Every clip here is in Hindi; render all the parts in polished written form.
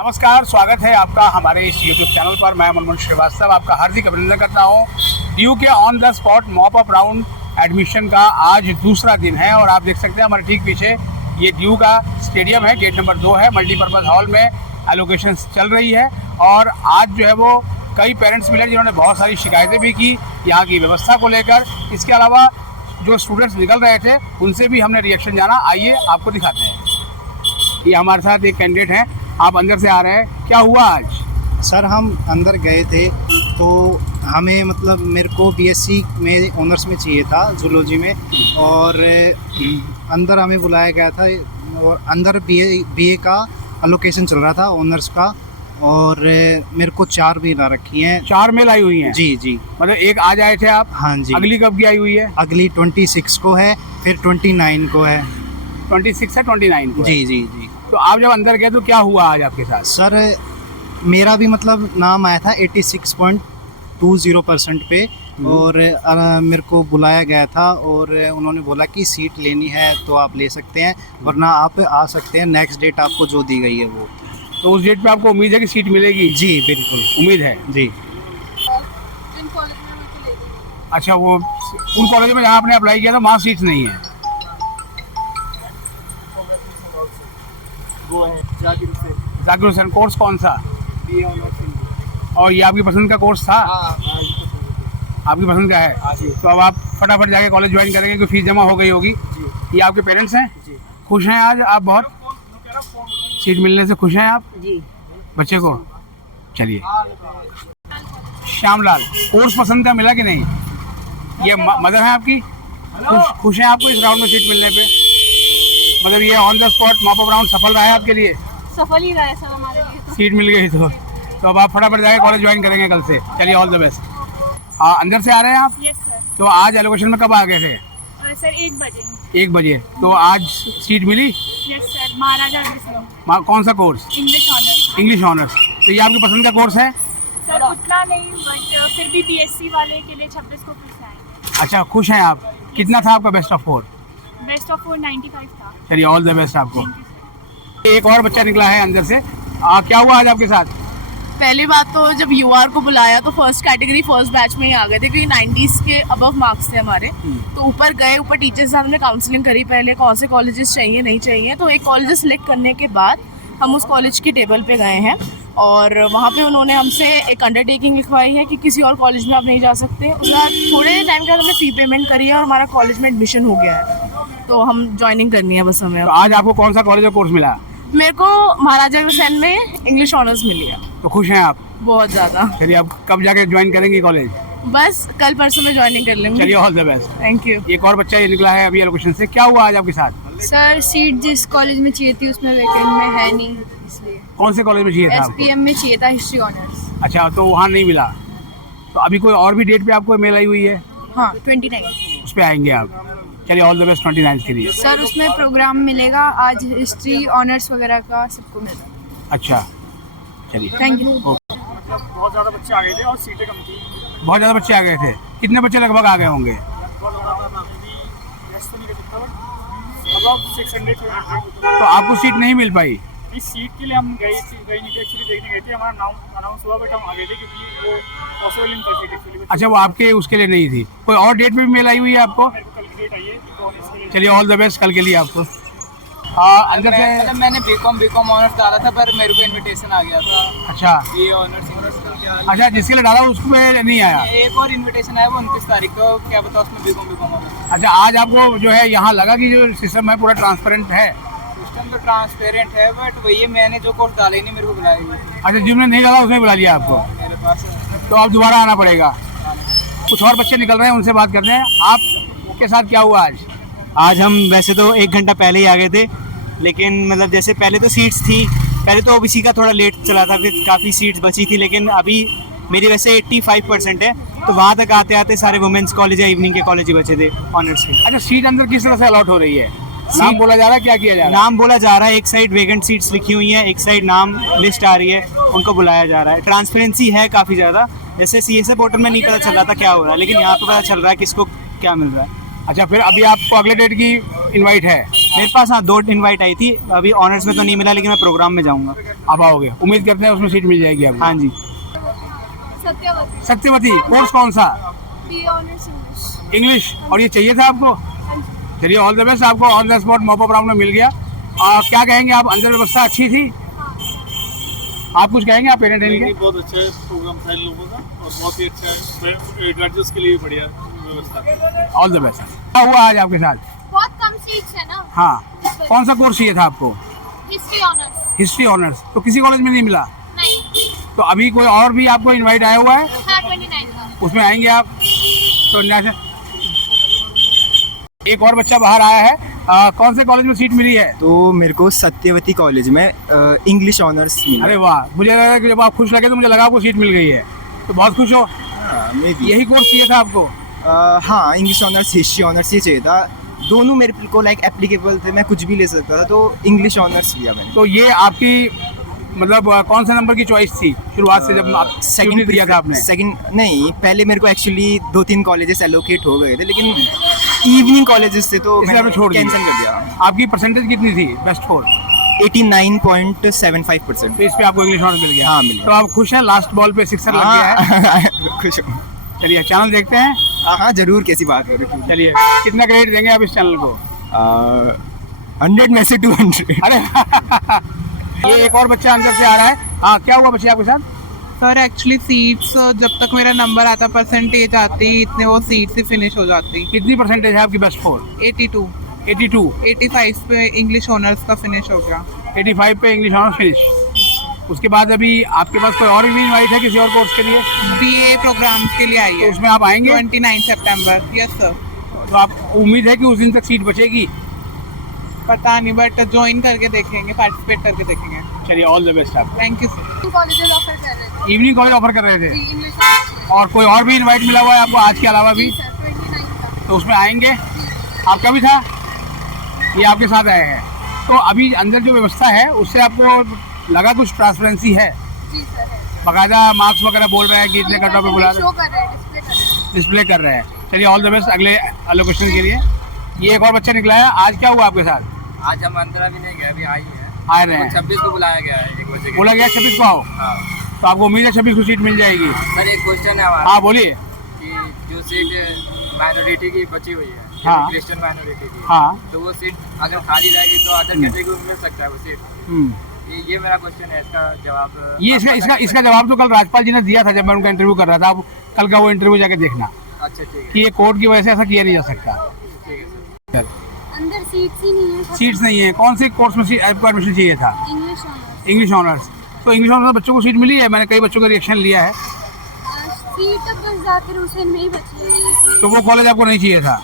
नमस्कार, स्वागत है आपका हमारे इस यूट्यूब चैनल पर। मैं मनमोहन श्रीवास्तव आपका हार्दिक अभिनंदन करता हूँ। ड्यू के on the spot mop up round admission का आज दूसरा दिन है और आप देख सकते हैं हमारे ठीक पीछे ये ड्यू का स्टेडियम है, गेट नंबर 2 है। मल्टीपर्पज़ हॉल में एलोकेशन चल रही है और आज जो है वो कई पेरेंट्स मिले जिन्होंने बहुत सारी शिकायतें भी की यहाँ की व्यवस्था को लेकर। इसके अलावा जो स्टूडेंट्स निकल रहे थे उनसे भी हमने रिएक्शन जाना। आइए आपको दिखाते हैं। ये हमारे साथ एक कैंडिडेट हैं, आप अंदर से आ रहे हैं, क्या हुआ आज? सर हम अंदर गए थे तो हमें मतलब मेरे को बीएससी में ऑनर्स में चाहिए था, जूलॉजी में, और अंदर हमें बुलाया गया था और अंदर बीए का एलोकेशन चल रहा था ऑनर्स का, और मेरे को 4 मेल आ रखी हैं। 4 मेल आई हुई हैं? जी जी। मतलब एक आज आए थे आप? हाँ जी। अगली कब की आई हुई है? अगली 26 को है, फिर 29 को है। 26 है, 29 को? जी जी जी। तो आप जब अंदर गए तो क्या हुआ आज आपके साथ? सर मेरा भी मतलब नाम आया था 86.20% पे, और मेरे को बुलाया गया था और उन्होंने बोला कि सीट लेनी है तो आप ले सकते हैं, वरना आप आ सकते हैं। नेक्स्ट डेट आपको जो दी गई है वो। तो उस डेट पे आपको उम्मीद है कि सीट मिलेगी? जी बिल्कुल उम्मीद है जी। अच्छा, वो उन कॉलेज में जहाँ आपने अप्लाई किया था वहाँ सीट नहीं है? वो है जाकिर हुसैन। कोर्स कौन सा? BA honours. और ये आपकी पसंद का कोर्स था? आपकी पसंद का है? जी। तो अब आप फटाफट जाके कॉलेज ज्वाइन करेंगे क्योंकि फीस जमा हो गई होगी। जी ये आपके पेरेंट्स हैं? जी। खुश हैं आज आप बहुत? सीट मिलने से खुश हैं आप जी। बच्चे को? चलिए। श्यामलाल, कोर्स पसंद का मिला कि नहीं? ये मदर है आपकी? खुश हैं आपको इस राउंड में सीट मिलने पे? मतलब ये on the spot mop up round सफल रहा है आपके लिए? सफल ही रहा है सर हमारे लिए तो। सीट मिल गई तो अब आप फटाफट जाके कॉलेज ज्वाइन करेंगे कल से। चलिए, ऑल द बेस्ट। अंदर से आ रहे हैं आप? Yes sir. तो आज एलोकेशन में कब आ गए थे? सर 1 बजे। 1 बजे। तो आज सीट मिली? Yes sir, Maharaja Agrasen. कौन सा course? English honours. English honours. तो ये आपकी पसंद का कोर्स है? सर उतना नहीं, बट फिर भी बीएससी वाले के लिए 26 को खुश आएंगे। अच्छा, खुश हैं आप? कितना था आपका बेस्ट ऑफ 4? बेस्ट ऑफ 4 95 था। चलिए, ऑल द बेस्ट आपको। एक और बच्चा निकला है अंदर से। क्या हुआ आज आपके साथ? पहली बात तो जब यूआर को बुलाया तो फर्स्ट कैटेगरी फर्स्ट बैच में ही आ गए थे, क्योंकि 90s के अबव मार्क्स थे हमारे। तो ऊपर गए, ऊपर टीचर्स साहब ने काउंसलिंग करी पहले कौन से कॉलेजेस चाहिए नहीं चाहिए। तो एक कॉलेज सेलेक्ट करने के बाद हम उस कॉलेज की टेबल पे गए हैं और वहाँ पे उन्होंने हमसे एक अंडरटेकिंग लिखवाई है कि किसी और कॉलेज में आप नहीं जा सकते। उसके बाद थोड़े टाइम के बाद हमने फ़ी पेमेंट करी है और हमारा कॉलेज में एडमिशन हो गया है, तो हम ज्वाइनिंग करनी है बस हमें। तो आज आपको कौन सा कॉलेज का कोर्स मिला? मेरे को महाराजा अग्रसेन में इंग्लिश ऑनर्स मिली है। तो खुश हैं आप? बहुत ज़्यादा। चलिए, अब कब जाके ज्वाइन करेंगे कॉलेज? बस कल परसों में ज्वाइनिंग कर लेंगे। चलिए, all the best. Thank you. एक और बच्चा ये निकला है अभी एलोकेशन से। क्या हुआ आज आपके साथ? सर सीट जिस कॉलेज में चाहिए थी उसमें वैकेंट में है नहीं, इसलिए कौन से कॉलेज में चाहिए था आपको? SPM में चाहिए था, हिस्ट्री ऑनर्स। अच्छा, तो वहाँ नहीं मिला। तो अभी कोई और भी डेट पे आपको मेल आई हुई है? हाँ 29। उस पर आएंगे आप। चलिए, ऑल द बेस्ट 29 के लिए। सर उसमें प्रोग्राम मिलेगा आज, हिस्ट्री ऑनर्स वगैरह का सबको मिलेगा। अच्छा, चलिए, थैंक यू। बहुत ज़्यादा बच्चे आ गए थे और सीटें कम थी। बहुत ज़्यादा बच्चे आ गए थे। कितने बच्चे लगभग आ गए होंगे? तो नहीं कर सकता, बट अबाउट 600 to 700। तो आपको सीट नहीं मिल पाई? इस सीट के लिए हम गई नहीं थी, एक्चुअली देखने गए थे। हमारा नाम अनाउंस हुआ बट हम आ गए थे क्योंकि वो पॉसिबल नहीं था सीट एक्चुअली। अच्छा, वो आपके उसके लिए नहीं थी। कोई और डेट पे भी मेल आई हुई है आपको? मेरे को कल की डेट आई है तो इसके लिए। चलिए, ऑल द बेस्ट कल के लिए आपको। हाँ, अंदर से। मतलब मैंने बीकॉम ऑनर्स डाला था पर मेरे को इनविटेशन आ गया था। अच्छा BA ऑनर्स का। अच्छा, जिसके लिए डाला उसमें नहीं आया? एक और इनविटेशन आया वो 29 तारीख को, क्या पता उसमें बीकॉम ऑनर्स। अच्छा, आज आपको जो है यहाँ लगा कि जो सिस्टम है पूरा ट्रांसपेरेंट है? सिस्टम तो ट्रांसपेरेंट है बट वही मैंने जो कोर्स डाला ही नहीं, मेरे को बुलाया ही नहीं अच्छा, जिसने नहीं डाला उसने बुला लिया आपको? मेरे पास। तो अब दोबारा आना पड़ेगा। कुछ और बच्चे निकल रहे हैं, उनसे बात करते हैं। आपके साथ क्या हुआ आज? आज हम वैसे तो 1 घंटा पहले ही आ गए थे, लेकिन मतलब जैसे पहले तो सीट्स थी, पहले तो ओबीसी का थोड़ा लेट चला था, फिर काफ़ी सीट्स बची थी, लेकिन अभी मेरी वैसे 85% है, तो वहाँ तक आते आते सारे वुमेंस कॉलेज या इवनिंग के कॉलेज ही बचे थे ऑनर्स के। अच्छा, सीट अंदर किस तरह से अलॉट हो रही है? नाम बोला जा रहा है, क्या किया जा रहा है? नाम बोला जा रहा है, एक साइड वेकेंट सीट्स लिखी हुई हैं, एक साइड नाम लिस्ट आ रही है, उनको बुलाया जा रहा है। ट्रांसपेरेंसी है काफ़ी ज़्यादा। जैसे CSA पोर्टल में नहीं पता चल रहा था क्या हो रहा है, लेकिन यहाँ पर पता चल रहा है किसको क्या मिल रहा है। अच्छा, फिर अभी आपको अगले डेट की इनवाइट है मेरे पास हाँ 2 इनवाइट आई थी, अभी ऑनर्स में तो नहीं मिला लेकिन मैं प्रोग्राम में जाऊंगा। अब आओगे, उम्मीद करते हैं उसमें सीट मिल जाएगी आपको। हाँ जी। सत्यवती सत्यवती, कोर्स कौन सा? B honours English. इंग्लिश, और ये चाहिए था आपको? हाँ जी। चलिए ऑल द बेस्ट, आपको on the spot mop up round में मिल गया। क्या कहेंगे आप, अंदर व्यवस्था अच्छी थी? आप कुछ कहेंगे, आप पेरेंट हैं इनके? बहुत अच्छा है प्रोग्राम था इन लोगों का और बहुत ही अच्छा है, गार्जियंस के लिए भी बढ़िया व्यवस्था। All the best. क्या हुआ आज आपके साथ? बहुत कम सीट्स है ना। हाँ, कौन सा कोर्स चाहिए था आपको? History honours. हिस्ट्री ऑनर्स, तो किसी कॉलेज में नहीं मिला? नहीं। तो अभी कोई और भी आपको इनवाइट आया हुआ है? हाँ 29 का। उसमें आएंगे आप? तो एक और बच्चा बाहर आया है, कौन से कॉलेज में सीट मिली है? तो मेरे को सत्यवती कॉलेज में इंग्लिश ऑनर्स मिला। अरे वाह, मुझे लगा कि जब आप खुश लगे तो मुझे लगा आपको सीट मिल गई है, तो बहुत खुश हो। यही कोर्स चाहिए था आपको? हाँ, इंग्लिश ऑनर्स हिस्ट्री ऑनर्स ही चाहिए था। दोनों मेरे को लाइक एप्लीकेबल थे, मैं कुछ भी ले सकता था, तो इंग्लिश ऑनर्स लिया मैंने। तो ये आपकी मतलब कौन सा नंबर की चॉइस थी शुरुआत से जब आप सेकंड दिया था आपने? सेकंड नहीं, पहले मेरे को एक्चुअली 2-3 कॉलेजेस एलोकेट हो गए थे, लेकिन इवनिंग कॉलेजेस थे तो इसलिए मैंने आपने छोड़ दिया। कैंसिल कर दिया। आपकी परसेंटेज कितनी थी बेस्ट फोर? 89.75%। तो इस पे आपको इंग्लिश ऑनर्स मिल गया। हाँ, मिल गया। तो आप खुश हैं, लास्ट बॉल पे सिक्सर लग गया है? हाँ, खुश हूँ। चलिए चैनल देखते हैं। हाँ जरूर, कैसी बात करें। चलिए, कितना क्रेडिट देंगे आप इस चैनल को? 100 में से 200। अरे ये एक और बच्चा अंदर से आ रहा है। हाँ, क्या हुआ बच्चे आपके साथ? सर एक्चुअली सीट्स जब तक मेरा नंबर आता, परसेंटेज आती, इतने वो सीट्स ही फिनिश हो जाती। कितनी परसेंटेज है आपकी बेस्ट फोर? 82। 82। 85 पे इंग्लिश ऑनर्स का फिनिश हो गया। 85 पे इंग्लिश ऑनर्स फिनिश। उसके बाद अभी आपके पास कोई और भी इनवाइट है किसी और कोर्स के लिए? बीए प्रोग्राम्स के लिए आई तो है। उसमें आप आएंगे? 29 सितंबर। Yes sir. तो आप उम्मीद है कि उस दिन तक सीट बचेगी? पता नहीं, बट ज्वाइन करके देखेंगे, पार्टिसिपेट करके देखेंगे। चलिए ऑल द बेस्ट आप। Thank you sir. Colleges offer कर रहे थे। इवनिंग कॉलेज ऑफर कर रहे थे, इंग्लिश ऑनर्स। और कोई और भी इनवाइट मिला हुआ है आपको आज के अलावा भी? सर 29 का। तो उसमें आएंगे? आपका भी था? ये आपके साथ आए हैं। तो अभी अंदर जो व्यवस्था है उससे आपको लगा कुछ ट्रांसपेरेंसी है? जी सर है। बाकायदा मार्क्स वगैरह बोल रहे हैं कि इतने कट ऑफ पे बुला रहे शो कर रहे हैं, डिस्प्ले कर रहे हैं। डिस्प्ले कर रहे हैं। चलिए ऑल द बेस्ट अगले एलोकेशन के लिए। ये एक और बच्चा निकला है, आज क्या हुआ आपके साथ? आज हम अंदर अभी नहीं गए, अभी आई है। आ रहे हैं, 26 को बुलाया गया है 1 बजे। बोला गया 26 को आओ। हाँ तो आपको उम्मीद है 26 को सीट मिल जाएगी? सर, एक क्वेश्चन है हमारा हाँ बोलिए। कि जो सीट माइनॉरिटी की बची हुई है, हाँ। क्रिश्चियन माइनॉरिटी की, हाँ। तो वो सीट अगर खाली रहेगी तो अदर कैटेगरी को मिल सकता है वो सीट? हम्म। ये मेरा क्वेश्चन है, इसका जवाब ये इसका जवाब तो कल राजपाल जी ने दिया था जब मैं उनका इंटरव्यू कर रहा था। आप कल का वो इंटरव्यू जाके देखना अच्छा ठीक है, कि ये कोर्ट की वजह से ऐसा किया नहीं जा सकता। ठीक है सर। अंदर सीट्स ही नहीं है। सीट्स नहीं है। कौन सी कोर्स में आपको एडमिशन चाहिए था? English honours. English honours. तो इंग्लिश ऑनर्स बच्चों को सीट मिली है? मैंने कई बच्चों का रिएक्शन लिया है। सीट अब बस जाकिर हुसैन में ही बची है। तो वो कॉलेज आपको नहीं चाहिए था?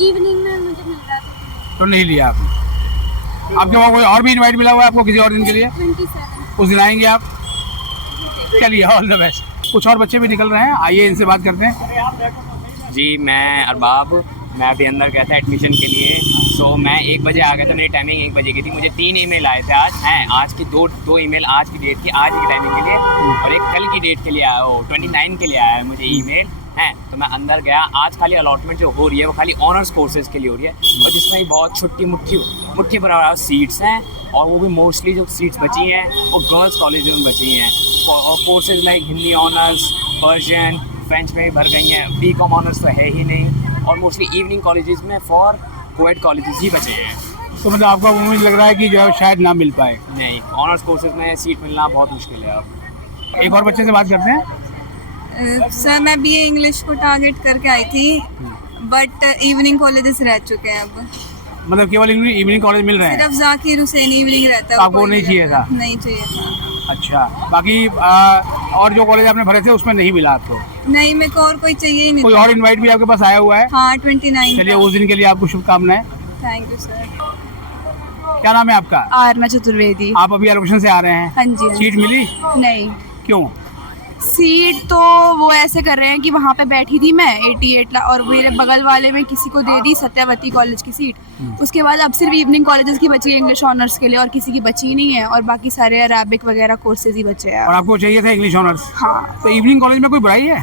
इवनिंग में मुझे मिल रहा था तो नहीं लिया आपने। आपके वहाँ कोई और भी इनवाइट मिला हुआ है आपको किसी और दिन के लिए? 27। उस दिन आएंगे आप? चलिए ऑल द बेस्ट। कुछ और बच्चे भी निकल रहे हैं, आइए इनसे बात करते हैं। जी, मैं अरबाब, मैं अभी अंदर गया था एडमिशन के लिए। तो मैं 1 बजे आ गया था, मेरी टाइमिंग 1 बजे की थी। मुझे 3 ईमेल आए थे आज हैं, आज की दो ईमेल आज की डेट की, आज की टाइमिंग के लिए, और एक कल की डेट के लिए आया, 29 के लिए आया है मुझे ईमेल हैं। तो मैं अंदर गया। आज खाली अलॉटमेंट जो हो रही है वो खाली ऑनर्स कोर्सेज़ के लिए हो रही है, और जिसमें बहुत छोटी मुट्ठी बराबर सीट्स हैं, और वो भी मोस्टली जो सीट्स बची हैं वो गर्ल्स कॉलेज में बची हैं। और courses like Hindi honours, Persian, French में भी भर गई हैं। बीकॉम ऑनर्स तो है ही नहीं, और मोस्टली इवनिंग कॉलेजेस में फॉर कोएड कॉलेजेस ही बचे हैं। तो मतलब आपको उम्मीद लग रहा है कि जो है शायद ना मिल पाए? नहीं, ऑनर्स कोर्सेज में सीट मिलना बहुत मुश्किल है अब। एक और बच्चे से बात करते हैं। सर मैं बीए इंग्लिश को टारगेट करके आई थी, बट इवनिंग कॉलेजेस रह चुके हैं अब। मतलब केवल इवनिंग कॉलेज मिल रहे हैं? सिर्फ जाकिर हुसैन इवनिंग रहता है। तो आपको नहीं चाहिए था? नहीं चाहिए था। अच्छा, बाकी और जो कॉलेज आपने भरे थे उसमें नहीं मिला आपको? नहीं, मेरे को और कोई चाहिए ही नहीं। कोई और इनवाइट भी आपके पास आया हुआ है? हाँ 29। चलिए उस दिन के लिए आपको शुभकामनाएं। Thank you sir. क्या नाम है आपका? आर्मा चतुर्वेदी। आप अभी एलोकेशन से आ रहे हैं? हाँ जी। सीट मिली? नहीं। क्यों? सीट तो वो ऐसे कर रहे हैं कि वहाँ पे बैठी थी मैं 88 और मेरे बगल वाले में किसी को दे दी सत्यवती कॉलेज की सीट। उसके बाद अब सिर्फ इवनिंग कॉलेजेस की बची है इंग्लिश ऑनर्स के लिए, और किसी की बची ही नहीं है, और बाकी सारे अराबिक वगैरह कोर्सेज ही बचे हैं। और आपको चाहिए था इंग्लिश ऑनर्स? हाँ। तो इवनिंग कॉलेज में कोई बुराई है?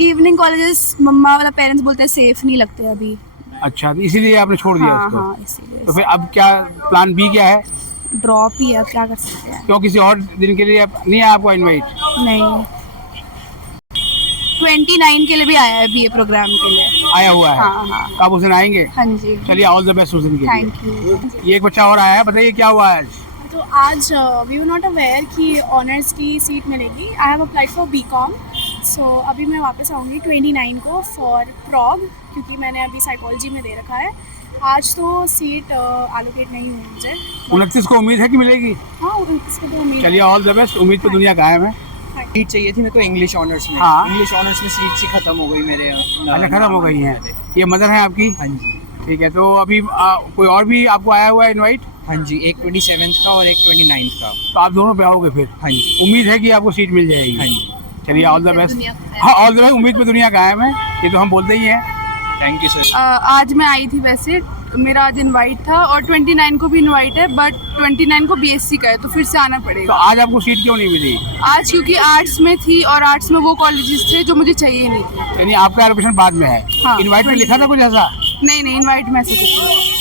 इवनिंग कॉलेजेस मम्मा वाला पेरेंट्स बोलते हैं सेफ नहीं लगते अभी। अच्छा, तो इसीलिए आपने छोड़ दिया हाँ उसको। हाँ इसीलिए तो फिर अब क्या प्लान बी क्या है? ड्रॉप ही है, अब क्या कर सकते हैं। क्यों किसी और दिन के लिए नहीं है आपको इनवाइट? नहीं 29 के लिए भी आया है बीए प्रोग्राम के लिए। आया हुआ है? हाँ हाँ तो आप उस दिन आएंगे? हाँ जी चलिए ऑल द बेस्ट उस दिन के लिए। Thank you. ये एक बच्चा और आया है, बताइए क्या हुआ है आज? तो आज वी वर नॉट अवेयर कि ऑनर्स की सीट मिलेगी। I have applied for BCom, so अभी मैं वापस आऊँगी 29 को फॉर प्रॉग, क्योंकि मैंने अभी साइकोलॉजी में दे रखा है। आज तो सीट एलोकेट नहीं हुई मुझे। 29 को उम्मीद है कि मिलेगी? हाँ इसको तो उम्मीद चलिए ऑल द बेस्ट, उम्मीद तो दुनिया कायम है। सीट चाहिए थी मेरे को इंग्लिश ऑनर्स में। हाँ। इंग्लिश ऑनर्स में सीट सी खत्म हो गई मेरे। अच्छा, खत्म हो गई है। ये मदर है आपकी? हाँ जी। ठीक है, तो अभी कोई और भी आपको आया हुआ है इनवाइट? हाँ जी, एक 27th का और एक 29th का। तो आप दोनों पे आओगे फिर? हाँ जी। उम्मीद है कि आपको सीट मिल जाएगी? हाँ जी। चलिए ऑल द बेस्ट। हाँ ऑल द बेस्ट, उम्मीद पे दुनिया कायम है, ये तो हम बोलते ही हैं। Thank you sir. आज मैं आई थी, वैसे मेरा आज इनवाइट था और 29 को भी इनवाइट है, बट 29 को बीएससी का है तो फिर से आना तो पड़ेगा। आज आपको सीट क्यों नहीं मिली? आज क्योंकि आर्ट्स में थी और आर्ट्स में वो कॉलेजेस थे जो मुझे चाहिए नहीं थे। यानी आपका एलोकेशन बाद में है? हाँ। इनवाइट में लिखा था कुछ ऐसा? नहीं इनवाइट में से कुछ नहीं।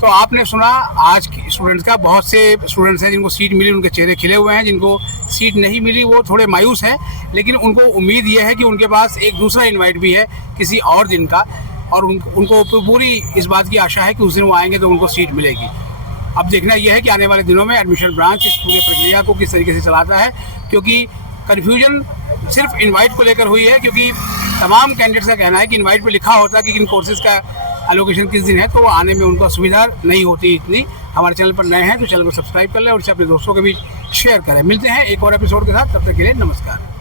तो आपने सुना आज के स्टूडेंट्स का। बहुत से स्टूडेंट्स हैं जिनको सीट मिली, उनके चेहरे खिले हुए हैं। जिनको सीट नहीं मिली वो थोड़े मायूस हैं, लेकिन उनको उम्मीद ये है कि उनके पास एक दूसरा इनवाइट भी है किसी और दिन का, और उनको पूरी इस बात की आशा है कि उस दिन वो आएंगे तो उनको सीट मिलेगी। अब देखना यह है कि आने वाले दिनों में एडमिशन ब्रांच इस पूरी प्रक्रिया को किस तरीके से चलाता है, क्योंकि कन्फ्यूजन सिर्फ इनवाइट को लेकर हुई है। क्योंकि तमाम कैंडिडेट्स का कहना है कि इनवाइट पे लिखा होता है कि किन कोर्सेज का एलोकेशन किस दिन है, तो आने में उनको सुविधा नहीं होती इतनी। हमारे चैनल पर नए हैं तो चैनल को सब्सक्राइब कर लें और इसे अपने दोस्तों के बीच शेयर करें। मिलते हैं एक और एपिसोड के साथ, तब तक के लिए नमस्कार।